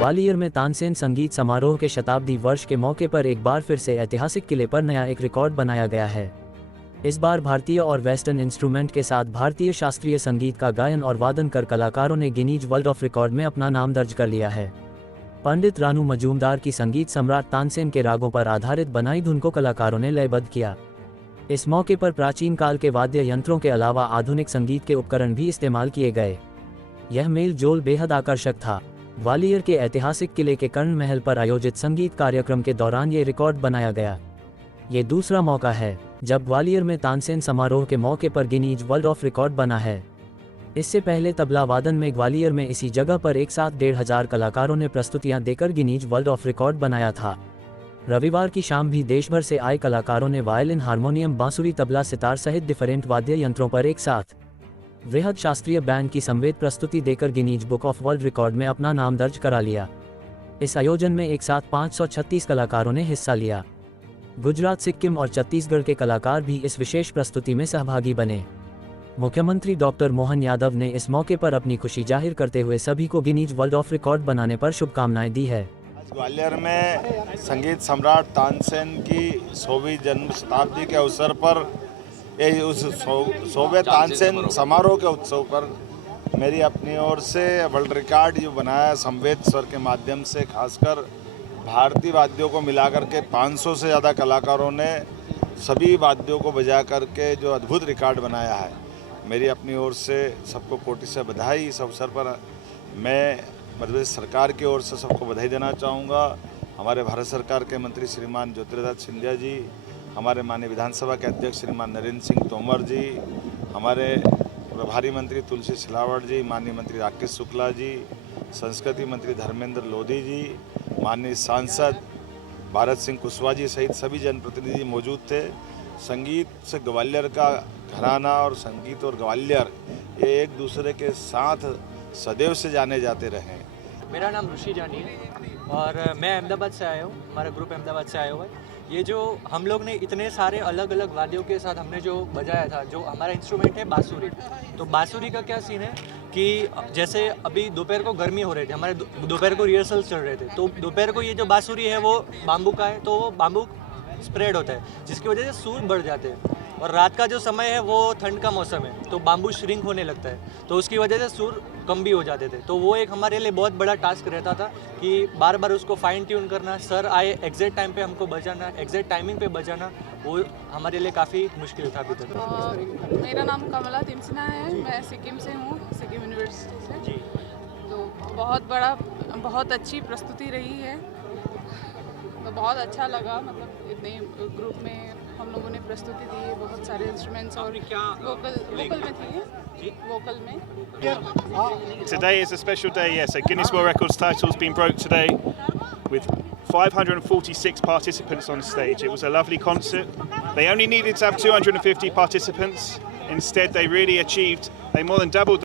ग्वालियर में तानसेन संगीत समारोह के शताब्दी वर्ष के मौके पर एक बार फिर से ऐतिहासिक किले पर नया एक रिकॉर्ड बनाया गया है। इस बार भारतीय और वेस्टर्न इंस्ट्रूमेंट के साथ भारतीय शास्त्रीय संगीत का गायन और वादन कर कलाकारों ने गिनीज वर्ल्ड ऑफ रिकॉर्ड में अपना नाम दर्ज कर लिया है। पंडित रानू मजूमदार की संगीत सम्राट तानसेन के रागों पर आधारित बनाई धुन को कलाकारों ने लयबद्ध किया। इस मौके पर प्राचीन काल के वाद्य यंत्रों के अलावा आधुनिक संगीत के उपकरण भी इस्तेमाल किए गए। यह मेल जोल बेहद आकर्षक था। ग्वालियर के ऐतिहासिक किले के कर्ण महल पर आयोजित संगीत कार्यक्रम के दौरान ये रिकॉर्ड बनाया गया। ये दूसरा मौका है जब ग्वालियर में तानसेन समारोह के मौके पर गिनीज वर्ल्ड ऑफ रिकॉर्ड बना है। इससे पहले तबला वादन में ग्वालियर में इसी जगह पर एक साथ 1500 कलाकारों ने प्रस्तुतियां देकर गिनीज वर्ल्ड ऑफ रिकॉर्ड बनाया था। रविवार की शाम भी देश भर से आए कलाकारों ने वायलिन, हारमोनियम, बांसुरी, तबला, सितार सहित डिफरेंट वाद्य यंत्रों पर एक साथ वृहद शास्त्रीय बैंड की संवेद प्रस्तुति देकर Guinness book of world record में अपना नाम दर्ज करा लिया। इस आयोजन में एक साथ 536 कलाकारों ने हिस्सा लिया। गुजरात, सिक्किम और छत्तीसगढ़ के कलाकार भी इस विशेष प्रस्तुति में सहभागी बने। मुख्यमंत्री डॉक्टर मोहन यादव ने इस मौके पर अपनी खुशी जाहिर करते हुए सभी को गिनीज वर्ल्ड ऑफ रिकॉर्ड बनाने पर शुभकामनाएं दी है। ग्वालियर में संगीत सम्राट तानसेन की 100वीं जन्म शताब्दी के अवसर पर उस 100वें तानसेन समारोह के उत्सव पर मेरी अपनी ओर से वर्ल्ड रिकॉर्ड जो बनाया संवेद स्वर के माध्यम से, खासकर भारतीय वाद्यों को मिलाकर के 500 से ज़्यादा कलाकारों ने सभी वाद्यों को बजा करके जो अद्भुत रिकॉर्ड बनाया है। मेरी अपनी ओर से सबको कोटि से बधाई। इस अवसर पर मैं मध्य प्रदेश सरकार की ओर से सबको बधाई देना चाहूँगा। हमारे भारत सरकार के मंत्री श्रीमान ज्योतिरादित्य सिंधिया जी, हमारे माननीय विधानसभा के अध्यक्ष श्रीमान नरेंद्र सिंह तोमर जी, हमारे प्रभारी मंत्री तुलसी सिलावट जी, माननीय मंत्री राकेश शुक्ला जी, संस्कृति मंत्री धर्मेंद्र लोधी जी, माननीय सांसद भारत सिंह कुशवाहा जी सहित सभी जनप्रतिनिधि मौजूद थे। संगीत से ग्वालियर का घराना और संगीत और ग्वालियर ये एक दूसरे के साथ सदैव से जाने जाते रहे। मेरा नाम ऋषि जानी है और मैं अहमदाबाद से आया हूँ। हमारा ग्रुप अहमदाबाद से आया हुआ है। ये जो हम लोग ने इतने सारे अलग अलग वाद्यों के साथ हमने जो बजाया था, जो हमारा इंस्ट्रूमेंट है बांसुरी। तो बांसुरी का क्या सीन है कि जैसे अभी दोपहर को गर्मी हो रही थी, हमारे दोपहर को रिहर्सल चल रहे थे, तो दोपहर को ये जो बांसुरी है वो बाम्बू का है, तो वो बाम्बू स्प्रेड होता है जिसकी वजह से सुर बढ़ जाते हैं। और रात का जो समय है वो ठंड का मौसम है, तो बाम्बू श्रिंक होने लगता है, तो उसकी वजह से सुर कम भी हो जाते थे। तो वो एक हमारे लिए बहुत बड़ा टास्क रहता था कि बार बार उसको फाइन ट्यून करना, सर आए एग्जैक्ट टाइम पे हमको बजाना, एग्जैक्ट टाइमिंग पे बजाना, वो हमारे लिए काफ़ी मुश्किल था अभी तक। मेरा नाम कमला तिमसिना है, मैं सिक्किम से हूँ, सिक्किम यूनिवर्सिटी से जी। तो बहुत अच्छी प्रस्तुति रही है, तो बहुत अच्छा लगा। मतलब इतने ग्रुप में हम लोगों ने प्रस्तुति दी है, बहुत सारे इंस्ट्रूमेंट्स और वोकल में थी, वोकल में। Today is a special day, yes. A Guinness World Records title's been broke today with 546 participants on stage. It was a lovely concert. They only needed to have 250 participants. Instead, they really achieved, they more than doubled